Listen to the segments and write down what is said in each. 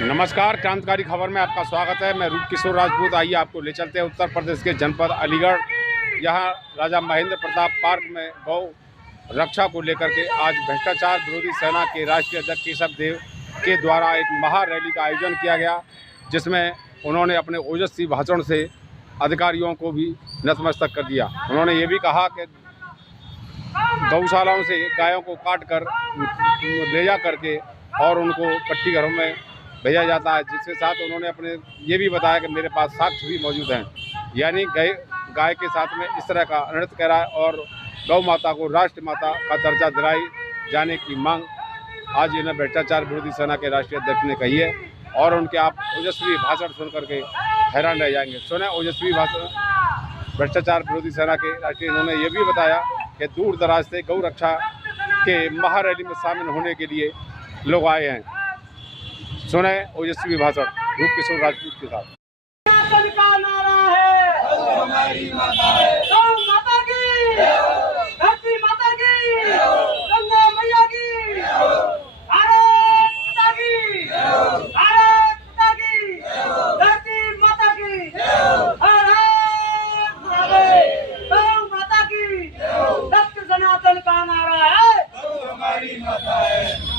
नमस्कार, क्रांतिकारी खबर में आपका स्वागत है। मैं रूप किशोर राजपूत। आइए आपको ले चलते हैं उत्तर प्रदेश के जनपद अलीगढ़। यहाँ राजा महेंद्र प्रताप पार्क में गौ रक्षा को लेकर के आज भ्रष्टाचार विरोधी सेना के राष्ट्रीय अध्यक्ष केशव देव के द्वारा एक महा रैली का आयोजन किया गया, जिसमें उन्होंने अपने ओजस्वी भाषण से अधिकारियों को भी नतमस्तक कर दिया। उन्होंने ये भी कहा कि गौशालाओं से गायों को काट कर ले जा करके और उनको कट्टी घरों में भेजा जाता है, जिसके साथ उन्होंने अपने ये भी बताया कि मेरे पास साक्ष्य भी मौजूद हैं। यानी गाय के साथ में इस तरह का अनर्थ कह रहा है और गौ माता को राष्ट्र माता का दर्जा दिलाई जाने की मांग आज इन्हें भ्रष्टाचार विरोधी सेना के राष्ट्रीय अध्यक्ष ने कही है। और उनके आप ओजस्वी भाषण सुन करके हैरान रह जाएंगे। सुने ओजस्वी भाषण भ्रष्टाचार विरोधी सेना के राष्ट्रीय। इन्होंने ये भी बताया कि दूर दराज से गौ रक्षा के महारैली में शामिल होने के लिए लोग आए हैं। सुने ओजस्वी भाषण रूप किशोर राजपूत के साथ। का नारा है, हमारी माता है, गौ माता की, धरती माता की, गंगा मैया की, भारत माता की, भारत माता की, धरती माता की, भारत गौ माता की, सत्य सनातन का नारा है, हमारी माता है।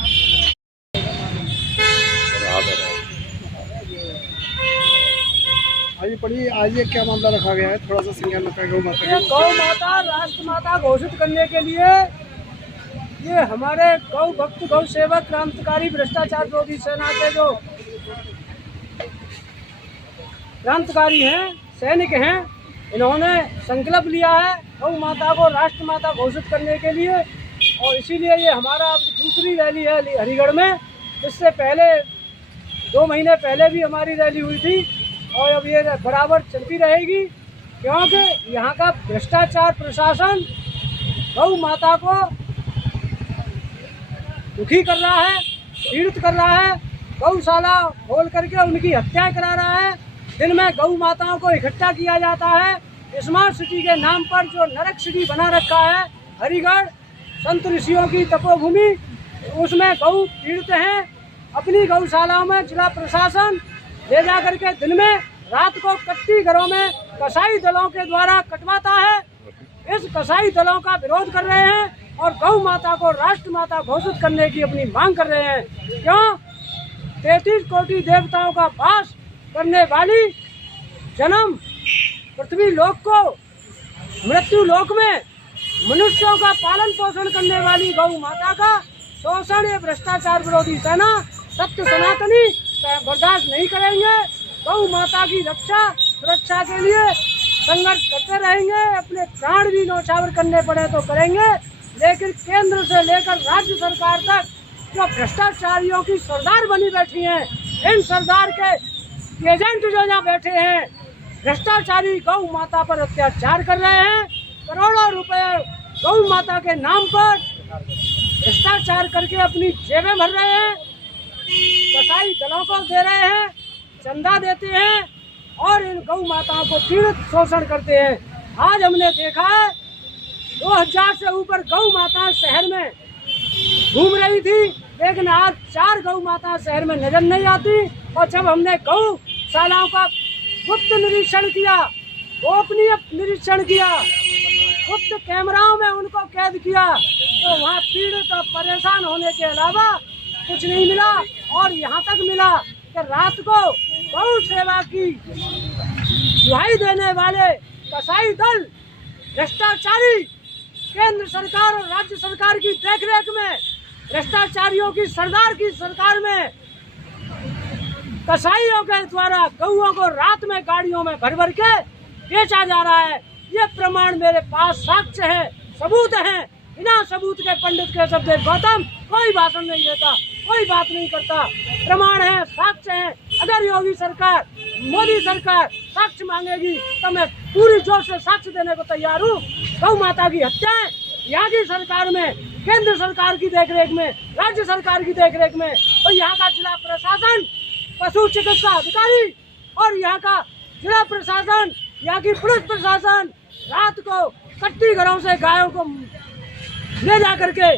आइए पढ़िए, आइए क्या मामला रखा गया है, थोड़ा सा संज्ञान रखा गौ माता ये गौ माता राष्ट्र माता घोषित करने के लिए ये हमारे गौ भक्त गौ सेवक क्रांतिकारी भ्रष्टाचार विरोधी सेना के जो क्रांतिकारी हैं, सैनिक हैं, इन्होंने संकल्प लिया है गौ माता को राष्ट्र माता घोषित करने के लिए। और इसीलिए ये हमारा दूसरी रैली है हरिगढ़ में। इससे पहले 2 महीने पहले भी हमारी रैली हुई थी और अब ये बराबर चलती रहेगी, क्योंकि यहाँ का भ्रष्टाचार प्रशासन गौ माता को दुखी कर रहा है, पीड़ित कर रहा है, गौशाला खोल करके उनकी हत्याएं करा रहा है। दिन में गौ माताओं को इकट्ठा किया जाता है। स्मार्ट सिटी के नाम पर जो नरक सिटी बना रखा है हरिगढ़, संत ऋषियों की तपोभूमि, उसमें गौ पीड़ित हैं। अपनी गौशालाओं में जिला प्रशासन ले जा करके दिन में रात को कट्टी घरों में कसाई दलों के द्वारा कटवाता है। इस कसाई दलों का विरोध कर रहे हैं और गौ माता को राष्ट्र माता घोषित करने की अपनी मांग कर रहे हैं। क्यों? 33 कोटि देवताओं का वास करने वाली, जन्म पृथ्वी लोक को मृत्यु लोक में मनुष्यों का पालन पोषण करने वाली गौ माता का शोषण या भ्रष्टाचार विरोधी सेना सत्य सनातनी बर्दाश्त नहीं करेंगे। गौ माता की रक्षा सुरक्षा के लिए संघर्ष करते रहेंगे। अपने प्राण भी न्यौछावर करने पड़े तो करेंगे, लेकिन केंद्र से लेकर राज्य सरकार तक जो भ्रष्टाचारियों की सरदार बनी बैठी हैं, इन सरदार के एजेंट जो यहाँ बैठे हैं, भ्रष्टाचारी गौ माता पर अत्याचार कर रहे हैं। करोड़ों रुपए गौ माता के नाम पर भ्रष्टाचार करके अपनी जेबें भर रहे हैं, कसाई दलों को दे रहे हैं, चंदा देते हैं और इन गौ माताओं को पीड़ित शोषण करते हैं। आज हमने देखा है 2000 से ऊपर गौ माता शहर में घूम रही थी, लेकिन आज 4 गौ माता शहर में नजर नहीं आती। और जब हमने गौशालाओं का गुप्त निरीक्षण किया, गोपनीय निरीक्षण किया, गुप्त कैमराओं में उनको कैद किया, तो वहाँ पीड़ित और परेशान होने के अलावा कुछ नहीं मिला। और यहाँ तक मिला कि रात को गौ सेवा की दुहाई देने वाले कसाई दल, भ्रष्टाचारी केंद्र सरकार और राज्य सरकार की देखरेख में, भ्रष्टाचारियों की सरदार की सरकार में कसाईयों के द्वारा गौओं को रात में गाड़ियों में भर भर के बेचा जा रहा है। ये प्रमाण मेरे पास साक्ष्य है, सबूत है। बिना सबूत के पंडित के शब्द गौतम कोई भाषण नहीं देता, कोई बात नहीं करता। प्रमाण है, साक्ष्य है। अगर योगी सरकार, मोदी सरकार साक्ष्य मांगेगी तो मैं पूरी जोर से साक्ष्य देने को तैयार हूँ। गौ माता की हत्याएं यहाँ की सरकार में, केंद्र सरकार की देखरेख में, राज्य सरकार की देखरेख में, और यहाँ का जिला प्रशासन, पशु चिकित्सा अधिकारी और यहाँ का जिला प्रशासन, यहाँ की पुलिस प्रशासन रात को कट्टी घरों से गायों को ले जा करके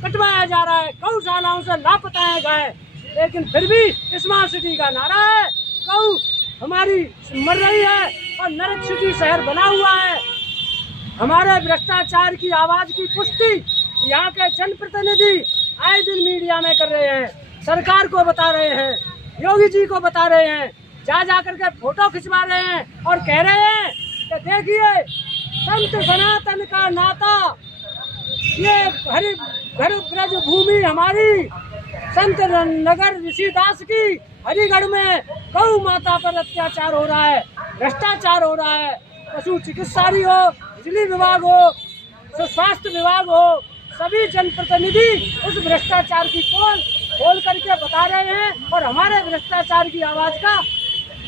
कटवाया जा रहा है। गौशालाओं से लापता है गाय। लेकिन फिर भी स्मार्ट सिटी का नारा है, गौ हमारी मर रही है और नरक सिटी शहर बना हुआ है। हमारे भ्रष्टाचार की आवाज की पुष्टि यहाँ के जनप्रतिनिधि आए दिन मीडिया में कर रहे हैं, सरकार को बता रहे हैं, योगी जी को बता रहे हैं, जा करके फोटो खिंचवा रहे हैं और कह रहे हैं कि देखिए संत सनातन का नाता, ये हरि घर ब्रज भूमि हमारी, संत नगर ऋषिदास की हरिगढ़ में गौ माता पर अत्याचार हो रहा है, भ्रष्टाचार हो रहा है। पशु चिकित्सालय हो, बिजली विभाग हो, स्वास्थ्य विभाग हो, सभी जनप्रतिनिधि उस भ्रष्टाचार की पोल खोल करके बता रहे हैं और हमारे भ्रष्टाचार की आवाज का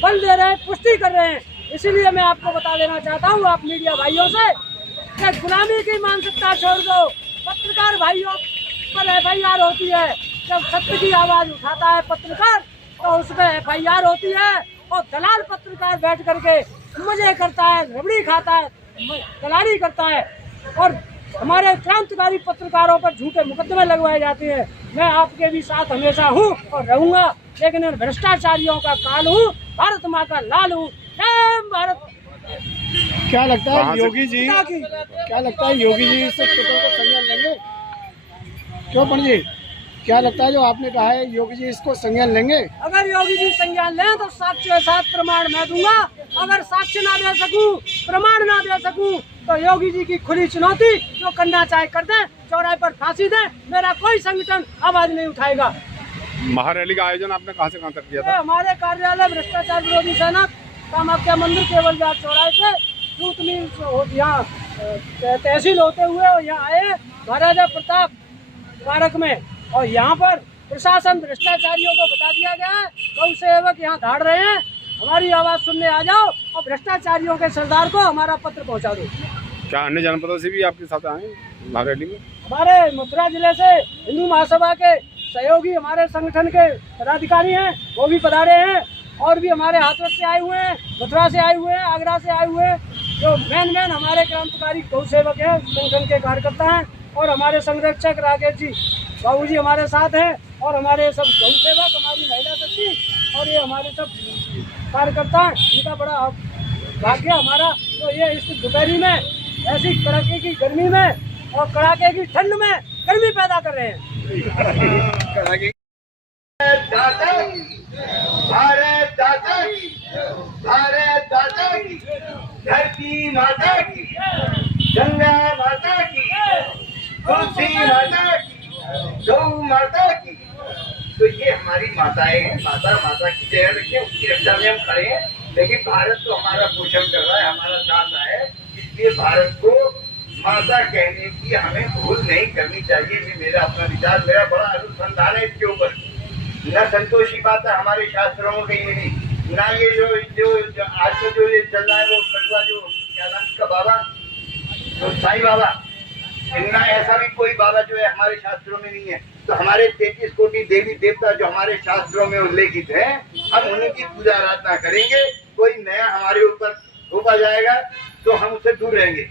बल दे रहे हैं, पुष्टि कर रहे हैं। इसीलिए मैं आपको बता देना चाहता हूँ, आप मीडिया भाइयों से, कि गुलामी की मानसिकता छोड़ दो। पत्रकार भाइयों पर FIR होती है, जब सत्य की आवाज उठाता है पत्रकार तो उसमें FIR होती है, और दलाल पत्रकार बैठ करके मजे करता है, रबड़ी खाता है, दलाली करता है और हमारे क्रांतिकारी पत्रकारों पर झूठे मुकदमे लगवाए जाते हैं। मैं आपके भी साथ हमेशा हूँ और रहूंगा, लेकिन इन भ्रष्टाचारियों का काल हूँ, भारत माँ का लाल हूँ। जय भारत। क्या लगता है कहाँ से- योगी जी, क्या लगता है योगी जी इस चुटों को संज्ञान लेंगे? क्यों पंडित जी, क्या लगता है जो आपने कहा है योगी जी इसको संज्ञान लेंगे? अगर योगी जी संज्ञान लें तो साक्ष्य के साथ प्रमाण मैं दूंगा। अगर साक्ष्य ना दे सकूं, प्रमाण ना दे सकूं, तो योगी जी की खुली चुनौती, जो करना चाहे कर दें, चौराहे पर फांसी दें, मेरा कोई संगठन आवाज नहीं उठाएगा। महारैली का आयोजन आपने कहाँ से कहाँ तक किया ये था? हमारे कार्यालय भ्रष्टाचार विरोधी सेना कामाख्या मंदिर केवल विहार चौराहे से जूट मिल यहाँ तहसील होते हुए और यहाँ आए महाराजा प्रताप पार्क में, और यहाँ पर प्रशासन भ्रष्टाचारियों को बता दिया गया है, गौ सेवक यहाँ धाड़ रहे हैं, हमारी आवाज सुनने आ जाओ और भ्रष्टाचारियों के सरदार को हमारा पत्र पहुँचा दो। क्या अन्य जनपदों से भी आपके साथ आए महारैली में? हमारे मथुरा जिले से हिंदू महासभा के सहयोगी हमारे संगठन के पदाधिकारी हैं, वो भी पधारे हैं, और भी हमारे हाथरस से आए हुए हैं, मथुरा से आए हुए हैं, आगरा से आए हुए हैं, जो मेन हमारे क्रांतिकारी गौ सेवक हैं, संगठन के कार्यकर्ता हैं, और हमारे संरक्षक राकेश जी बाबू जी हमारे साथ हैं, और हमारे सब गौ सेवक, हमारी महिला शक्ति और ये हमारे सब कार्यकर्ता हैं। इनका बड़ा भाग्य हमारा, तो ये इस दोपहरी में ऐसी कड़ाके की गर्मी में और कड़ाके की ठंड में गर्मी पैदा कर रहे हैं। भारत दाता की, भारत दाता की, धरती माता की, गंगा माता की, तुलसी माता की, गौ माता की। तो ये हमारी माताएं हैं, माता की जय रखें, उसकी रक्षा में हम खड़े हैं। लेकिन भारत तो हमारा पोषण कर रहा है, हमारा दाता है, इसलिए भारत को माता कहने की हमें भूल नहीं करनी चाहिए। ये मेरा अपना विचार, मेरा बड़ा अनुसंधान है इसके ऊपर। न संतोषी बात है हमारे शास्त्रों में कहीं नहीं, ना ये जो आज का जो ये चल रहा है वो कटुआ, जो क्या नाम इसका बाबा, तो साईं बाबा, इतना ऐसा भी कोई बाबा जो है हमारे शास्त्रों में नहीं है। तो हमारे 33 कोटि देवी देवता जो हमारे शास्त्रों में उल्लेखित है, हम उन्हीं की पूजा आराधना करेंगे। कोई नया हमारे ऊपर थोपा जाएगा तो हम उससे दूर रहेंगे,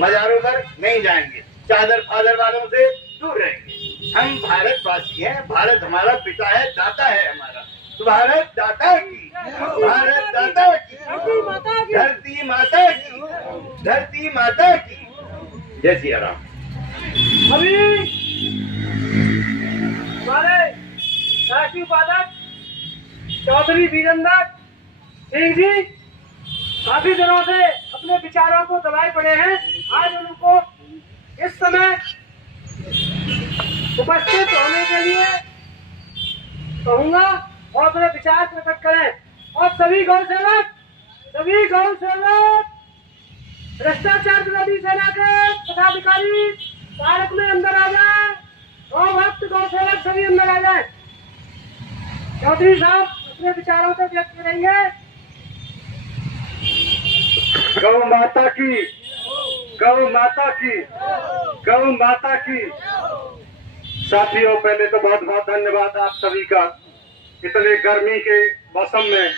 मजारों पर नहीं जाएंगे, चादर फादर वालों से दूर रहेंगे। हम भारतवासी हैं, भारत हमारा पिता है, दाता है हमारा। तो भारत दाता की, भारत दाता की, धरती माता की, धरती माता की, धरती माता की। जय सिया राम। अभी हमारे राष्ट्रीय उपाध्यक्ष चौधरी वीरेंद्र सिंह जी काफी दिनों से अपने विचारों को दबाए पड़े हैं। आज उनको इस समय उपस्थित होने के लिए कहूंगा और अपने विचार प्रकट करें। और सभी गौ सेवक भ्रष्टाचार विरोधी सेना के पदाधिकारी पार्क में अंदर आ जाए, गौ भक्त गौ सेवक सभी अंदर आ जाए। चौधरी साहब अपने विचारों को व्यक्त करेंगे। गौ माता की, गौ माता की, गौ माता की। साथियों, पहले तो बहुत बहुत धन्यवाद आप सभी का। इतने गर्मी के मौसम में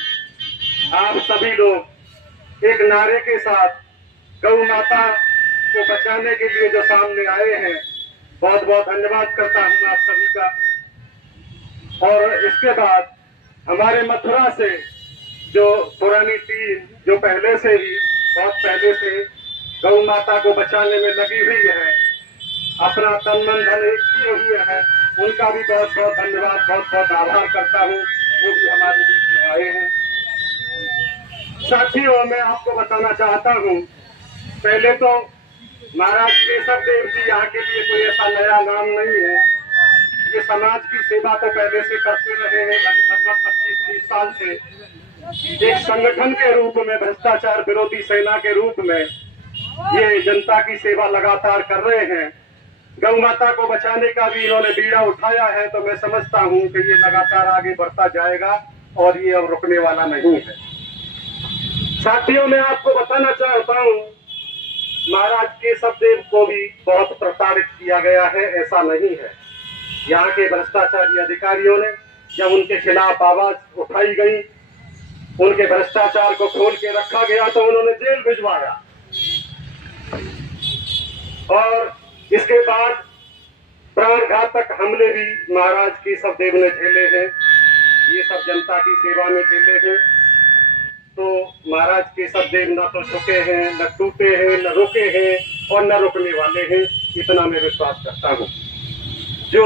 आप सभी लोग एक नारे के साथ गौ माता को बचाने के लिए जो सामने आए हैं, बहुत बहुत धन्यवाद करता हूं आप सभी का। और इसके बाद हमारे मथुरा से जो पुरानी टीम जो पहले से ही बहुत पहले से गौ माता को बचाने में लगी हुई है, अपना तन मन धन एक किए हुए हैं, उनका भी बहुत बहुत धन्यवाद, बहुत बहुत आभार करता हूँ। वो भी हमारे बीच में आए हैं। साथियों, मैं आपको बताना चाहता हूँ, पहले तो महाराज केशव देव जी यहाँ के लिए कोई ऐसा नया नाम नहीं है। ये समाज की सेवा तो पहले से करते रहे हैं, लगभग 25-30 साल से। एक संगठन के रूप में, भ्रष्टाचार विरोधी सेना के रूप में ये जनता की सेवा लगातार कर रहे हैं। गौ माता को बचाने का भी इन्होंने बीड़ा उठाया है, तो मैं समझता हूँ कि ये लगातार आगे बढ़ता जाएगा और ये अब रुकने वाला नहीं है। साथियों, मैं आपको बताना चाहता हूँ, महाराज केशव देव को भी बहुत प्रताड़ित किया गया है, ऐसा नहीं है। यहाँ के भ्रष्टाचारी अधिकारियों ने जब उनके खिलाफ आवाज उठाई गई, उनके भ्रष्टाचार को खोल के रखा गया, तो उन्होंने जेल भिजवाया। और इसके बाद प्राणघातक हमले भी महाराज केशव देव ने झेले हैं। ये सब जनता की सेवा में झेले हैं। तो महाराज केशव देव न तो झुके हैं, न टूटे हैं, न रुके हैं और न रुकने वाले हैं, इतना मैं विश्वास करता हूँ। जो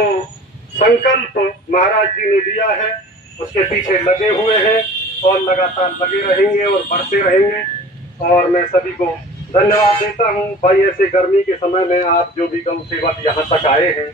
संकल्प महाराज जी ने लिया है, उसके पीछे लगे हुए हैं और लगातार लगे रहेंगे और बढ़ते रहेंगे। और मैं सभी को धन्यवाद देता हूँ। भाई, ऐसे गर्मी के समय में आप जो भी गौ सेवक यहाँ तक आए हैं,